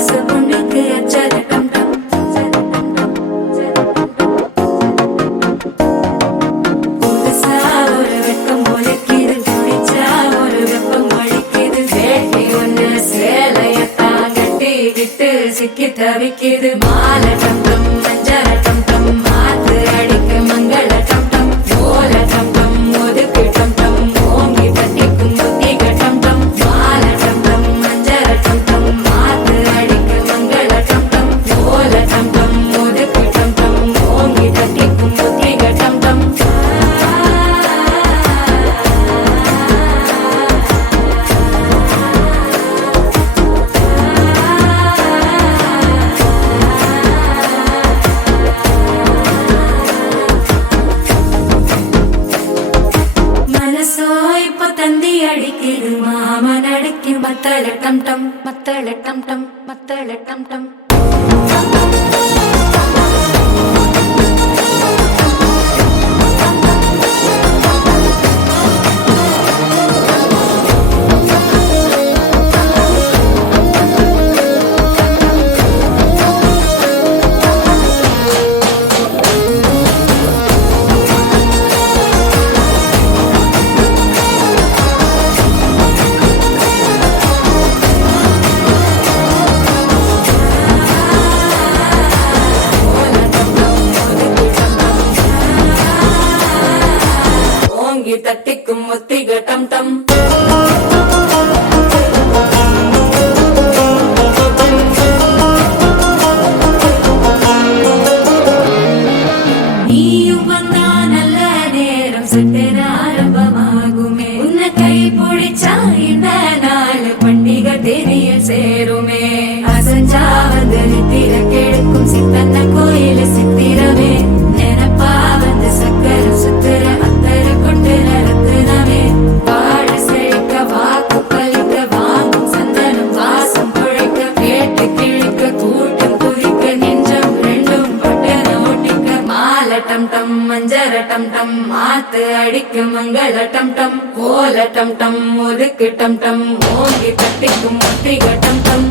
ஆசை பொண்ணுக்கு அச்சர டம் டம். புதுசா ஒரு வெக்கம் ஒலிக்குது, குடிச்சா ஒரு வெப்பம் வலிக்குது. வேட்டி ஒண்ணு சேலையத்தான் கட்டிக்கிட்டு சிக்கி தவிக்குது. மாலை டம் டம் மஞ்சர டம் டம், மாத்து அடிக்க மங்கள டம் டம். ஓல டம் டம் ஒதுக்கு டம் டம், ஓங்கி தட்டிக்கும் புத்திக டம் டம். மாலை டம் டம் மஞ்சர டம் டம், மாத்து அடிக்க மங்கள டம் டம். ஓல டம் டம் ஒதுக்கு டம் டம், ஓங்கி தட்டிக்கும் புத்திக டம் டம். மனசோ இப்ப தந்தி அடிக்குது, மாமன் அடிக்கு மத்தள டம் டம், மத்தள டம் டம், மத்தள டம் டம். ஓங்கி தட்டிக்கும் ஒத்திக டம் டம். நீயும் வந்தா நல்ல நேரம் சட்டென ஆரம்பமாகுமே. உன்னை கை பிடிச்சா இந்த நாள் பண்டிகை தெரிய சேருமே. அசஞ்சா வந்து நித்திர கெடுக்கும் சித்தன்ன கோயில சித்திரமே. நினைப்பா வந்து சக்கர சுத்துற அத்தர கொண்டு நடத்துனவே. வாழ செழிக்க வாக்கு பலிக்க, வாங்கும் சந்தனம் வாசம் குழைக்க. கேட்டு கிழிக்க கூட்டம் குதிக்க, நெஞ்சம் ரெண்டும் பட்டன ஒட்டிக்க. மாலை டம் டம் மஞ்சர டம் டம், மாத்து அடிக்க மங்கள டம் டம். ஓல டம் டம் ஒதுக்கு டம் டம், ஓங்கி தட்டிக்கும் ஒத்திக டம் டம்.